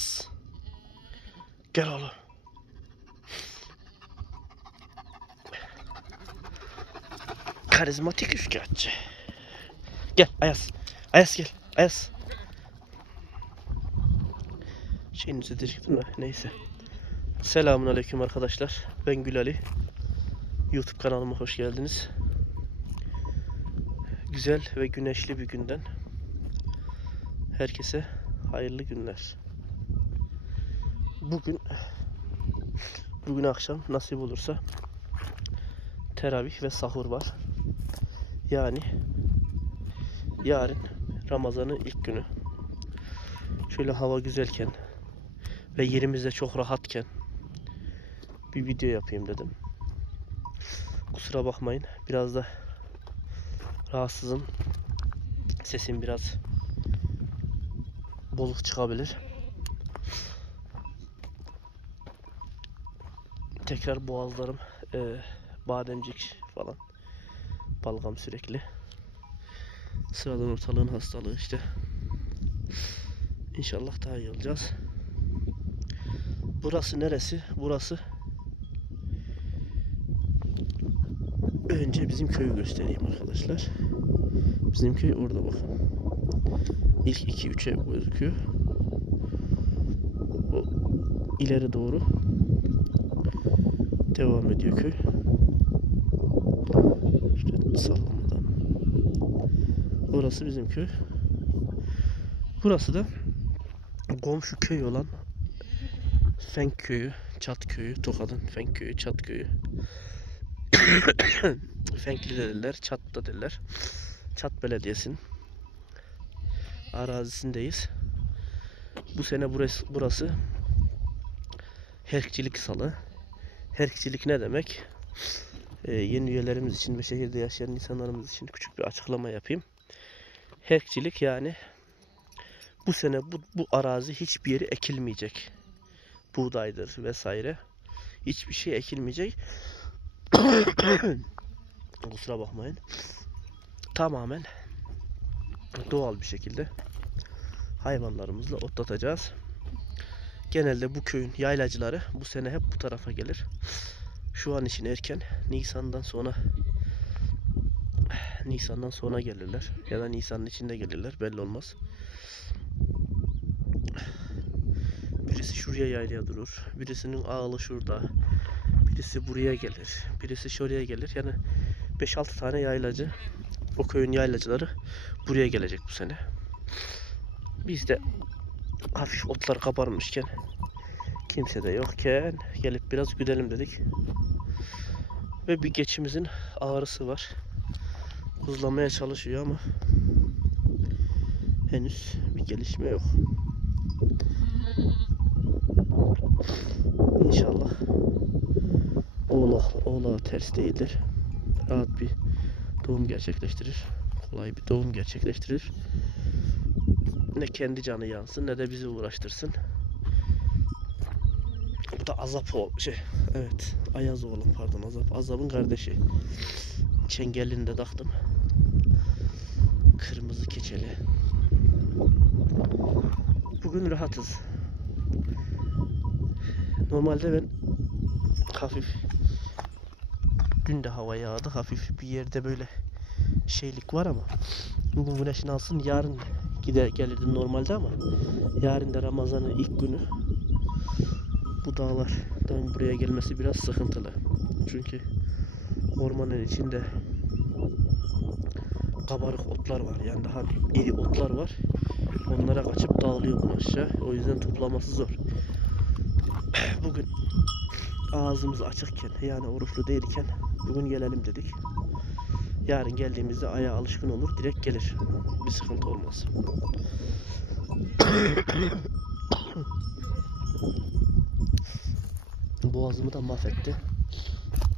Ayas. Gel oğlum. Karizmatik üçkağıtçı. Gel Ayas. Ayas gel. Ayas. Şeyin üzerinde çıktım da neyse. Selamun aleyküm arkadaşlar. Ben Gül Ali. YouTube kanalıma hoş geldiniz. Güzel ve güneşli bir günden herkese hayırlı günler. Bugün bugün akşam nasip olursa teravih ve sahur var. Yani yarın Ramazan'ın ilk günü. Şöyle hava güzelken ve yerimizde çok rahatken bir video yapayım dedim. Kusura bakmayın. Biraz da rahatsızım. Sesim biraz bozuk çıkabilir. Tekrar boğazlarım eee, bademcik falan balgam sürekli. Sıradan ortalığın hastalığı işte. İnşallah daha iyi olacağız. Burası neresi? Burası Önce bizim köyü göstereyim arkadaşlar. Bizim köy orada bak. İlk 2-3 ev gözüküyor. O ileri doğru devam ediyor köy. İşte sallamadan. Orası bizim köy. Burası da komşu köy olan Fenk köyü, Çat köyü, Tokat'ın Fenk köyü, Çat köyü. Fenkli dediler, Çat da dediler. Çat Belediyesi'nin arazisindeyiz. Bu sene burası, burası herkçilik salı. Herkçilik ne demek? Ee, yeni üyelerimiz için ve şehirde yaşayan insanlarımız için küçük bir açıklama yapayım. Herkçilik yani bu sene bu, bu arazi hiçbir yeri ekilmeyecek. Buğdaydır vesaire. Hiçbir şey ekilmeyecek. Kusura bakmayın. Tamamen doğal bir şekilde hayvanlarımızla otlatacağız. Genelde bu köyün yaylacıları bu sene hep bu tarafa gelir. Şu an için erken. Nisan'dan sonra Nisan'dan sonra gelirler. Ya da Nisan'ın içinde gelirler. Belli olmaz. Birisi şuraya yaylaya durur. Birisinin ağlı şurada. Birisi buraya gelir. Birisi şuraya gelir. Yani 5-6 tane yaylacı o köyün yaylacıları buraya gelecek bu sene. Biz de hafif otlar kabarmışken kimse de yokken gelip biraz güdelim dedik. Ve bir geçimizin ağrısı var. Hızlamaya çalışıyor ama henüz bir gelişme yok. İnşallah oğlak, oğlağı ters değildir. Rahat bir doğum gerçekleştirir. Kolay bir doğum gerçekleştirir. Ne kendi canı yansın ne de bizi uğraştırsın. Bu da Azap o şey. Evet. Ayaz oğlum pardon Azap. Azap'ın kardeşi. Çengelini de taktım. Kırmızı keçeli. Bugün rahatız. Normalde ben hafif dün de hava yağdı. Hafif bir yerde böyle şeylik var ama bugün güneşin alsın yarın gider gelirdim normalde ama yarın da Ramazan'ın ilk günü bu dağlardan buraya gelmesi biraz sıkıntılı. Çünkü ormanın içinde kabarık otlar var. Yani daha iri otlar var. Onlara kaçıp dağılıyor bu aşağı. O yüzden toplaması zor. Bugün ağzımız açıkken yani oruçlu değilken bugün gelelim dedik. Yarın geldiğimizde ayağa alışkın olur. Direkt gelir. Bir sıkıntı olmaz. Boğazımı da mahvetti.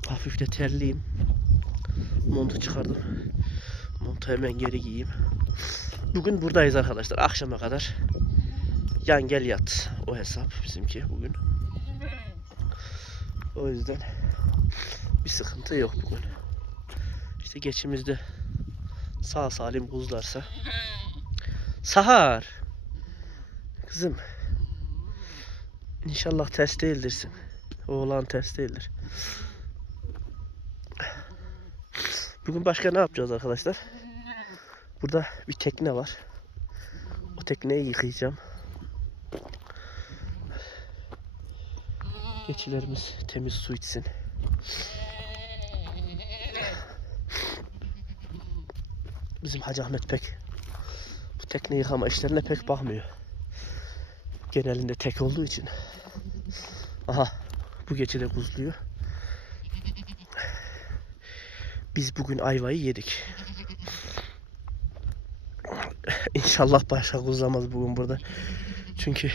Hafif de terliyim. Montu çıkardım. Montu hemen geri giyeyim. Bugün buradayız arkadaşlar. Akşama kadar. Yan gel yat. O hesap bizimki bugün. O yüzden bir sıkıntı yok bugün. İşte geçimizde sağ salim buzlarsa. Sahar. Kızım. İnşallah ters değildirsin. Oğlan ters değildir. Bugün başka ne yapacağız arkadaşlar? Burada bir tekne var. O tekneyi yıkayacağım. Geçilerimiz temiz su içsin. Bizim Hacı Ahmet pek bu tekne yıkama işlerine pek bakmıyor. Genelinde tek olduğu için. Aha bu geçi de buzluyor. Biz bugün ayvayı yedik. İnşallah başka kuzlamaz bugün burada. Çünkü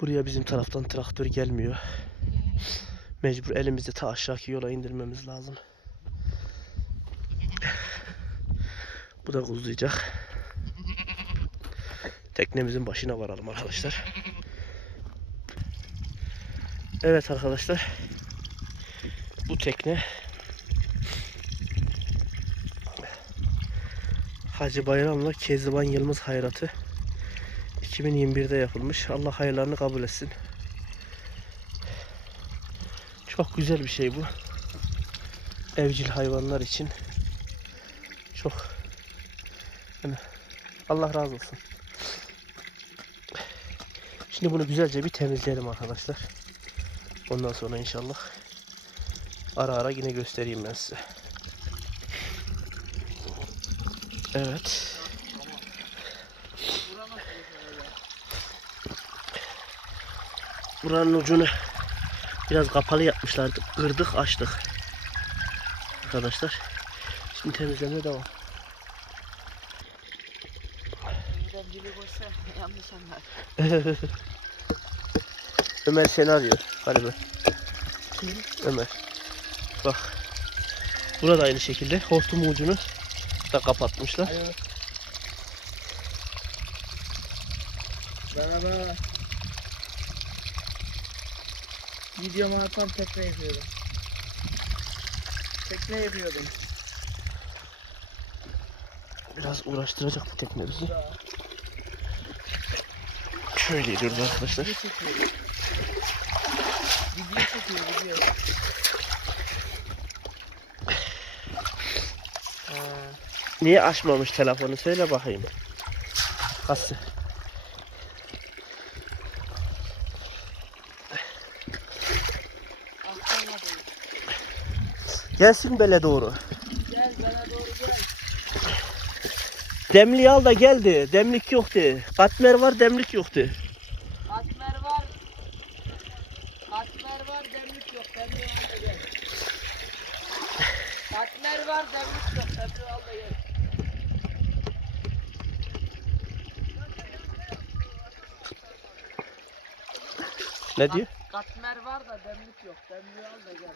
buraya bizim taraftan traktör gelmiyor. Mecbur elimizde ta aşağıki yola indirmemiz lazım. Bu da kuzlayacak. Teknemizin başına varalım arkadaşlar. Evet arkadaşlar. Bu tekne Hacı Bayram'la Kezban Yılmaz hayratı 2021'de yapılmış. Allah hayırlarını kabul etsin. Çok güzel bir şey bu. Evcil hayvanlar için. Çok Allah razı olsun. Şimdi bunu güzelce bir temizleyelim arkadaşlar. Ondan sonra inşallah ara ara yine göstereyim ben size. Evet. Buranın ucunu biraz kapalı yapmışlardı. Kırdık, açtık. Arkadaşlar. Şimdi temizlemeye devam. Yanlış anlar. Ömer seni arıyor. Hadi be. Kim? Ömer. Bak. Burada aynı şekilde hortum ucunu da kapatmışlar. Alo. Merhaba. Videomu atan tekne yapıyordum. Tekne yapıyordum. Biraz uğraştıracak bu tekne bizi. Şöyle gidiyoruz arkadaşlar. Niye açmamış telefonu söyle bakayım. Aktarmadım. Gelsin bele doğru. Gel bana doğru gel. Demliği al da geldi. Demlik yoktu. Katmer var demlik yoktu. Katmer var. Katmer var demlik yok. Demlik al da gel. Katmer var demlik yok. Demlik al da gel. Ne diyor? Katmer var da demlik yok. Demliği al da gel.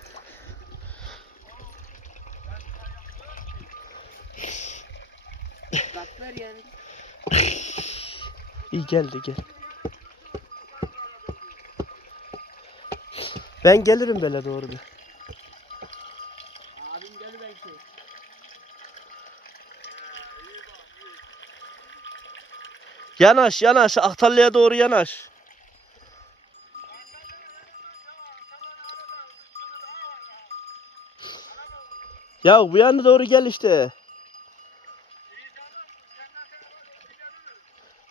Katmer yani. İyi geldi gel. Ben gelirim bele doğru bir. Abim gel belki. Yanaş yanaş Aktallı'ya doğru yanaş. Ya bu yana doğru gel işte.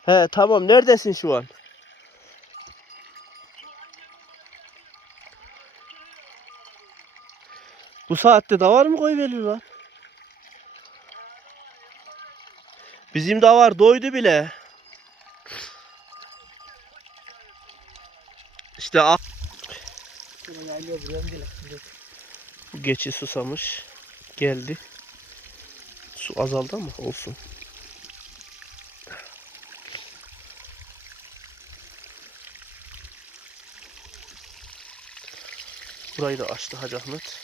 He tamam neredesin şu an? Bu saatte davar mı koy lan? Bizim davar doydu bile. İşte a- bu geçi susamış. Geldi. Su azaldı ama olsun. Burayı da açtı Hacı Ahmet.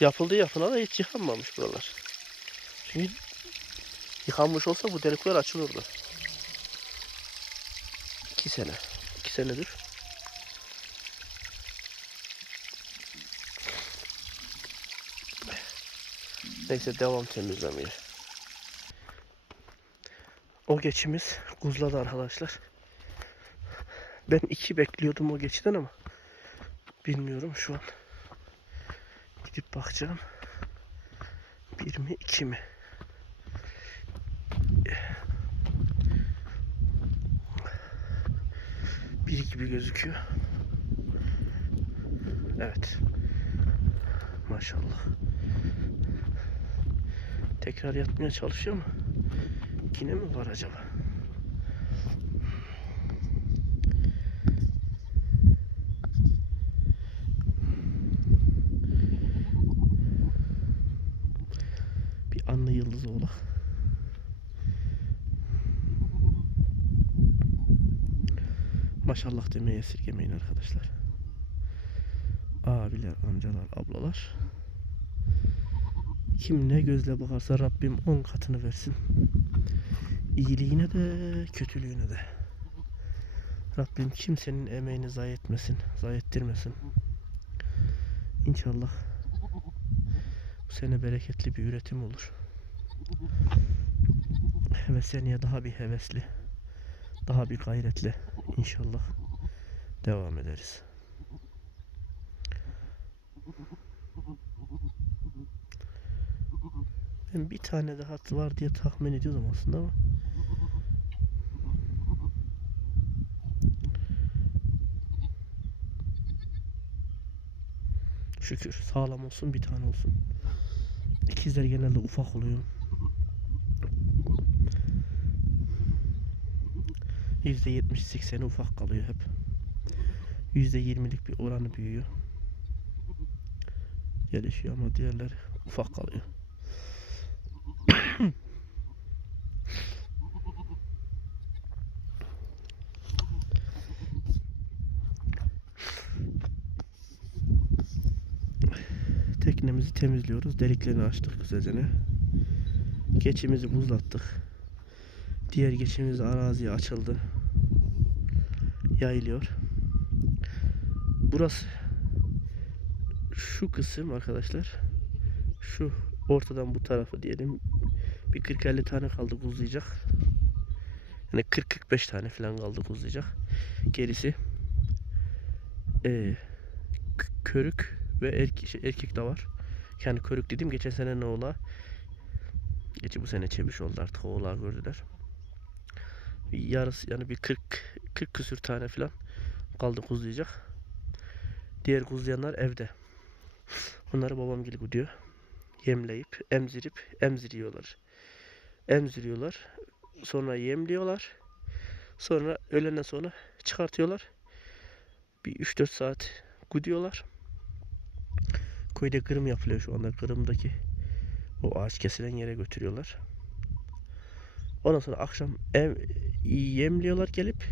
Yapıldı yapına da hiç yıkanmamış buralar. Çünkü yıkanmış olsa bu delikler açılırdı. İki sene. iki senedir. Neyse devam temizlemeye. O geçimiz kuzladı arkadaşlar. Ben iki bekliyordum o geçiden ama bilmiyorum şu an. Gidip bakacağım. Bir mi iki mi? Bir gibi gözüküyor. Evet. Maşallah. Tekrar yatmaya çalışıyor mu? Yine mi var acaba? Maşallah demeye esirgemeyin arkadaşlar. Abiler, amcalar, ablalar. Kim ne gözle bakarsa Rabbim on katını versin. İyiliğine de kötülüğüne de. Rabbim kimsenin emeğini zayi etmesin, zayi ettirmesin. İnşallah bu sene bereketli bir üretim olur. Ve seneye daha bir hevesli, daha bir gayretli inşallah devam ederiz. Ben bir tane daha var diye tahmin ediyordum aslında ama Şükür sağlam olsun bir tane olsun. İkizler genelde ufak oluyor. %70-80'i ufak kalıyor hep. %20'lik bir oranı büyüyor. Gelişiyor ama diğerleri ufak kalıyor. Teknemizi temizliyoruz. Deliklerini açtık güzelce. Geçimizi buzlattık. Diğer geçimiz araziye açıldı. Yayılıyor. Burası şu kısım arkadaşlar. Şu ortadan bu tarafı diyelim. Bir 40-50 tane kaldı buzlayacak. Yani 40-45 tane falan kaldı buzlayacak. Gerisi k- körük ve erkek, şey, erkek de var. Yani körük dedim geçen sene ne ola. Geçi bu sene çeviş oldu artık oğlağı gördüler. Yarısı yani bir 40 40 küsür tane falan kaldı kuzlayacak. Diğer kuzlayanlar evde. Onları babam gibi gidiyor. Yemleyip, emzirip, emziriyorlar. Emziriyorlar. Sonra yemliyorlar. Sonra öğlenden sonra çıkartıyorlar. Bir 3-4 saat güdüyorlar. Köyde kırım yapılıyor şu anda. Kırımdaki o ağaç kesilen yere götürüyorlar. Ondan sonra akşam em, yemliyorlar gelip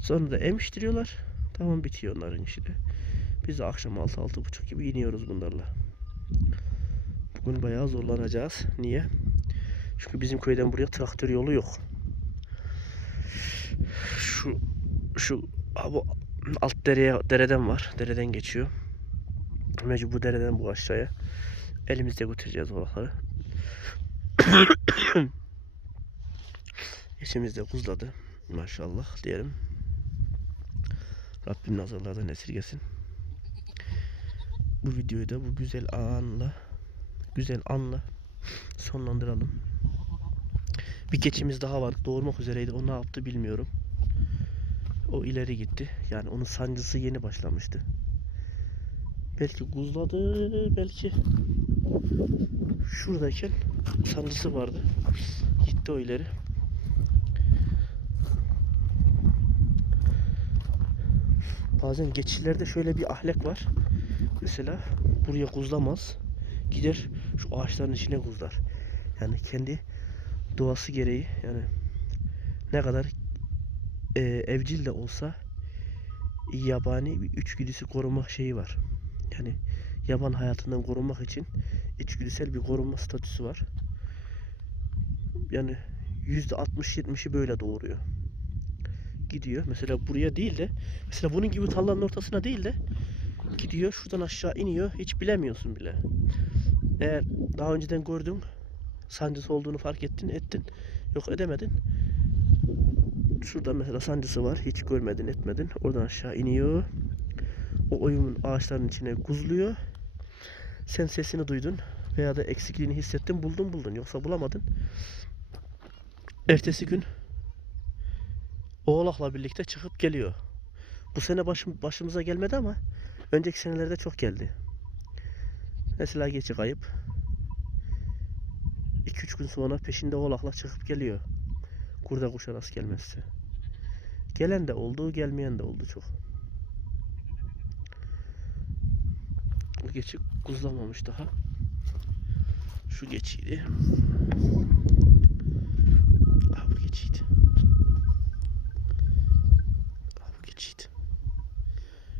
sonra da emiştiriyorlar. Tamam bitiyor onların işi de. Biz de akşam 6-6.30 gibi iniyoruz bunlarla. Bugün bayağı zorlanacağız. Niye? Çünkü bizim köyden buraya traktör yolu yok. Şu şu bu alt dereye dereden var. Dereden geçiyor. Mecbur bu dereden bu aşağıya. Elimizde götüreceğiz orakları. Eşimiz de kuzladı. Maşallah diyelim. Rabbim nazarlardan esirgesin. Bu videoyu da bu güzel anla güzel anla sonlandıralım. Bir geçimiz daha var. Doğurmak üzereydi. O ne yaptı bilmiyorum. O ileri gitti. Yani onun sancısı yeni başlamıştı. Belki kuzladı, belki şuradayken sancısı vardı. Gitti o ileri. Bazen geçişlerde şöyle bir ahlak var. Mesela buraya kuzlamaz. Gider şu ağaçların içine kuzlar. Yani kendi doğası gereği yani ne kadar e, evcil de olsa yabani bir içgüdüsü koruma şeyi var. Yani yaban hayatından korunmak için içgüdüsel bir korunma statüsü var. Yani yüzde 60-70'i böyle doğuruyor. Gidiyor. Mesela buraya değil de mesela bunun gibi tarlanın ortasına değil de gidiyor şuradan aşağı iniyor. Hiç bilemiyorsun bile. Eğer daha önceden gördün sancısı olduğunu fark ettin ettin. Yok edemedin. Şurada mesela sancısı var. Hiç görmedin etmedin. Oradan aşağı iniyor. O oyumun ağaçların içine kuzluyor. Sen sesini duydun veya da eksikliğini hissettin buldun buldun. Yoksa bulamadın. Ertesi gün oğlakla birlikte çıkıp geliyor. Bu sene başım, başımıza gelmedi ama önceki senelerde çok geldi. Mesela geçi kayıp. 2-3 gün sonra peşinde oğlakla çıkıp geliyor. Kurda kuşa rast gelmezse. Gelen de oldu, gelmeyen de oldu çok. Bu geçi kuzlamamış daha. Şu geçiydi. Ah bu geçiydi. Ah bu geçiydi.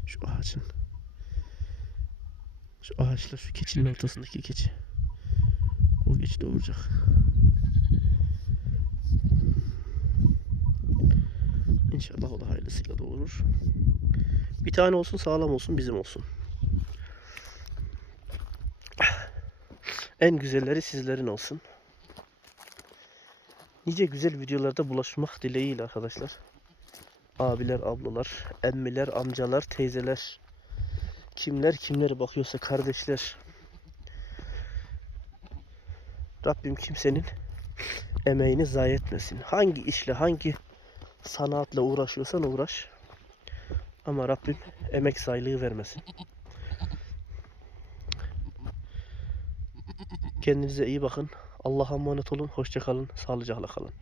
Şu ağacın. Şu ağaçla şu keçinin ortasındaki keçi. O geçi doğuracak. İnşallah o da hayırlısıyla doğurur. Bir tane olsun sağlam olsun bizim olsun. En güzelleri sizlerin olsun. Nice güzel videolarda bulaşmak dileğiyle arkadaşlar. Abiler, ablalar, emmiler, amcalar, teyzeler. Kimler kimlere bakıyorsa kardeşler. Rabbim kimsenin emeğini zayi etmesin. Hangi işle, hangi sanatla uğraşıyorsan uğraş. Ama Rabbim emek sayılığı vermesin. Kendinize iyi bakın. Allah'a emanet olun. Hoşça kalın. Sağlıcakla kalın.